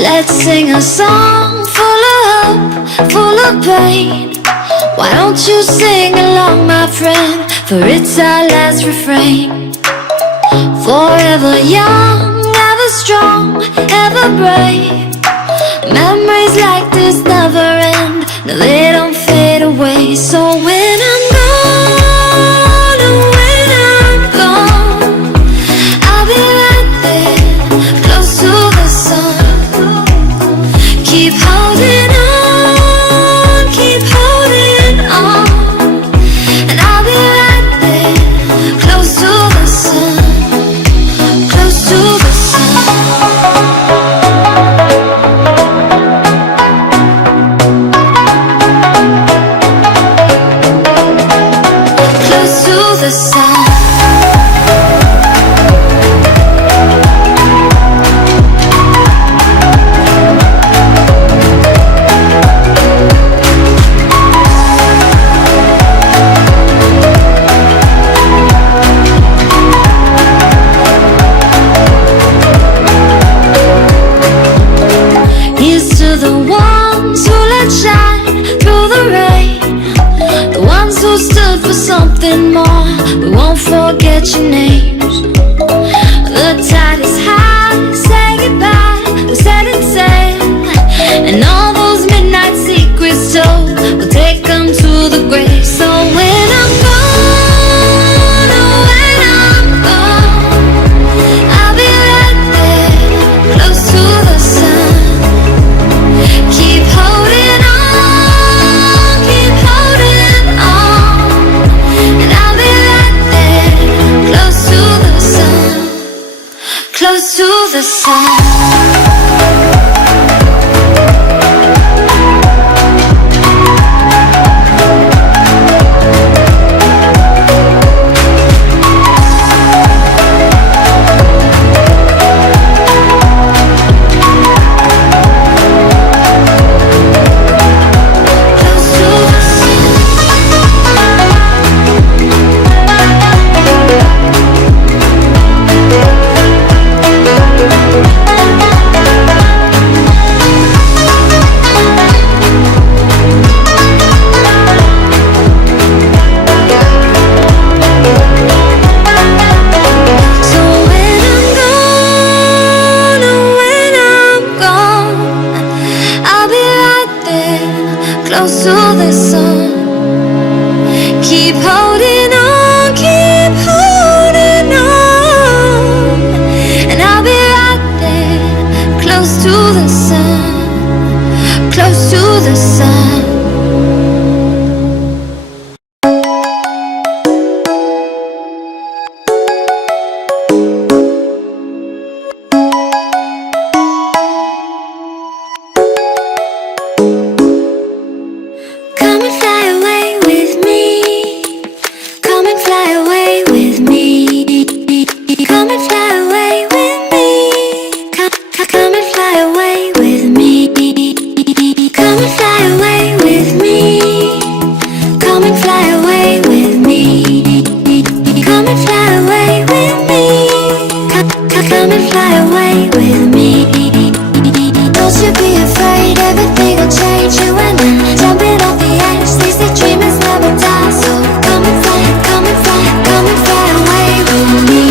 Let's sing a song full of hope, full of pain. Why don't you sing along, my friend? For it's our last refrain. Forever young, ever strong, ever brave. Memories like this never end. No, they don't fade away. So when I'm gone, oh, when I'm gone, I'll be right there, close to the sun. Keep holding on, keep holding on, and I'll be right there, close to the sun, close to the sun. Close to the sun. Here's to the ones who let shine through the rain, the ones who stood for something more. We won't forget your names. The tide is high, say goodbye, we're setting sail, and all those midnight secrets told, we'll take them to the grave. So when I'm gone, oh, when I'm gone, I'll be right there, close to the sun. Keep holding on, keep holding on, and I'll be right there, close to the sun, close to the sun. Close to the sun. Keep holding on, keep holding on, and I'll be right there, close to the sun, close to the sun. Come and fly away with me. Come and fly away with me. Come and fly away with me. Come and fly away with me. Come and fly away with me. Come and fly away with me. Come and fly away with me. Come and fly away with me. Don't you be afraid, everything will change. You and I, jumping off the edge. They say dreamers never die. So come and fly, come and fly, come and fly away with me.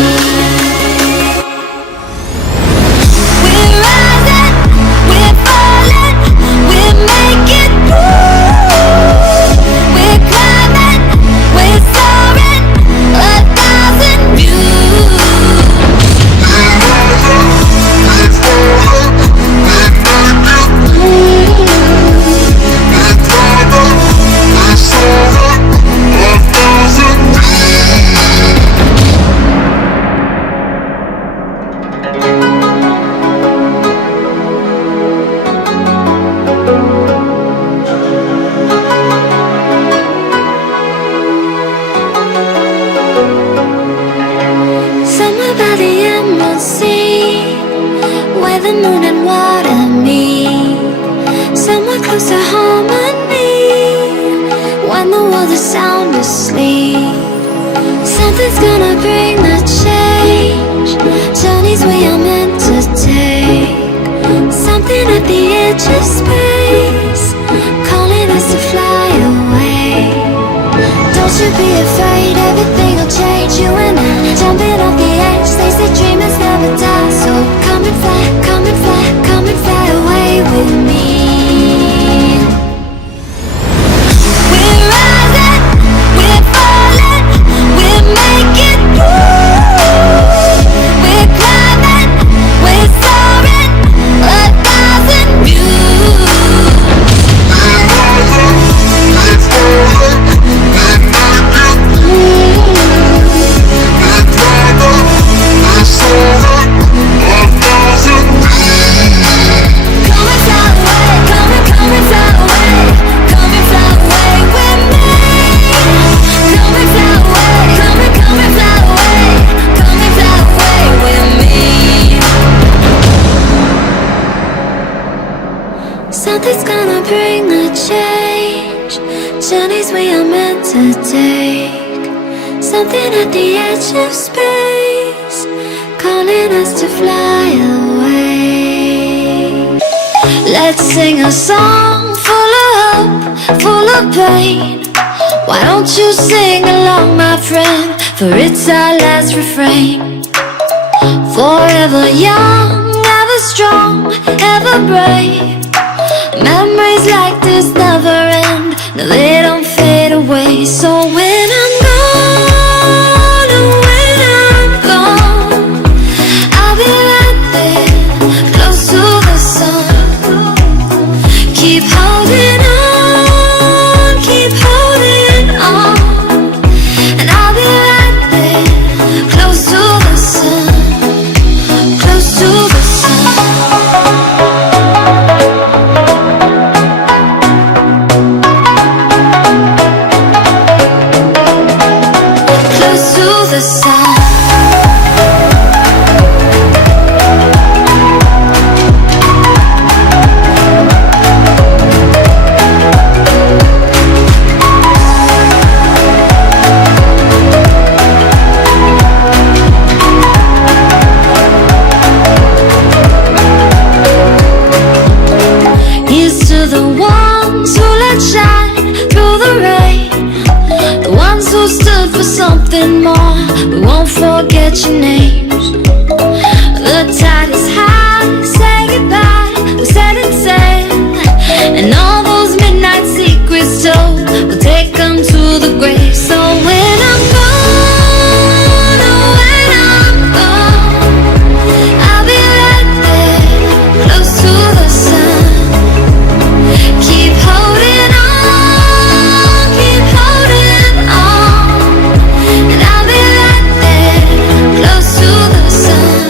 We're rising, we're falling, we're making moves. We're climbing, we're soaring, 1,000 views. Somewhere by the emerald sea, where the moon and water meet. Somewhere close to harmony, when the world is sound asleep. Something's gonna bring the change, journeys we are meant to take. Something edge of space, calling us to fly away. Don't you be afraid, everything will change. You and I, jumping off the edge. They say dreamers never die, so come and fly, come and fly, come and fly away with me. We're rising, we're falling, we're making moves. We're climbing, we're soaring, 1,000 views. We're rising, we're falling, we're making moves. We're climbing, we're soaring, 1,000 views. Come and fly away, come and fly away, come and fly away with me. Come and fly away, come and fly away, come and fly away with me. Something's gonna bring the change, journeys we are meant to take. Something at the edge of space, calling us to fly away. Let's sing a song full of hope, full of pain. Why don't you sing along, my friend? For it's our last refrain. Forever young, ever strong, ever brave. Memories like this never end, no, they don't fade away. So when I'm gone, oh, when I'm gone, I'll be right there, close to the sun. Keep holding on, keep holding on, and I'll be right there, close to the sun, close to the sun. Close to the sun. Here's to the ones who let shine through the rain, the ones who stood for something more. We won't forget your names. The tide is high, say goodbye, we're setting sail, and all those midnight secrets told, we'll take them to the grave. So when I'm gone, oh, when I'm gone, I'll be right there, close to the sun. Keep holding on, keep holding on, and I'll be right there, close to the sun,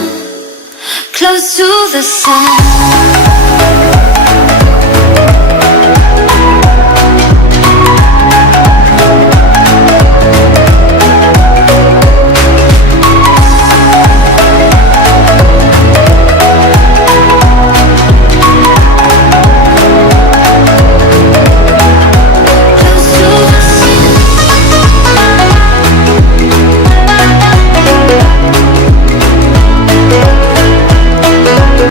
close to the sun.